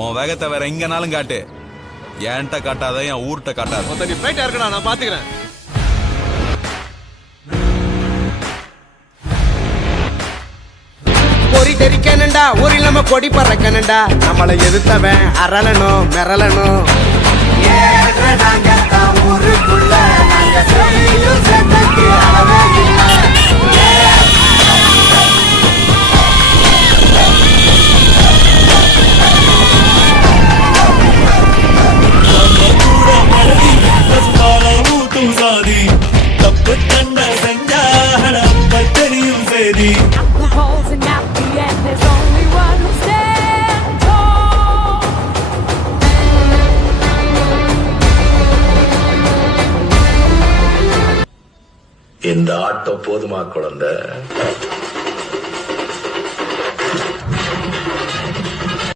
உன் வேகத்தை வேற எங்கனாலும் காட்டு, என்கிட்ட காட்டாத, என் ஊர்கிட்ட காட்டாத. நீ போயிட்டா இருக்கா, நான் பாத்துக்கிறேன். பொறி தெரிக்கணுண்டா, ஊரில் நம்ம கொடி பறக்கணுண்டா. நம்மளை எதிர்த்தவன் அரளணும் மிரளணும். ஊருக்குள்ள இந்த ஆட்டம் போதுமா குழந்தை?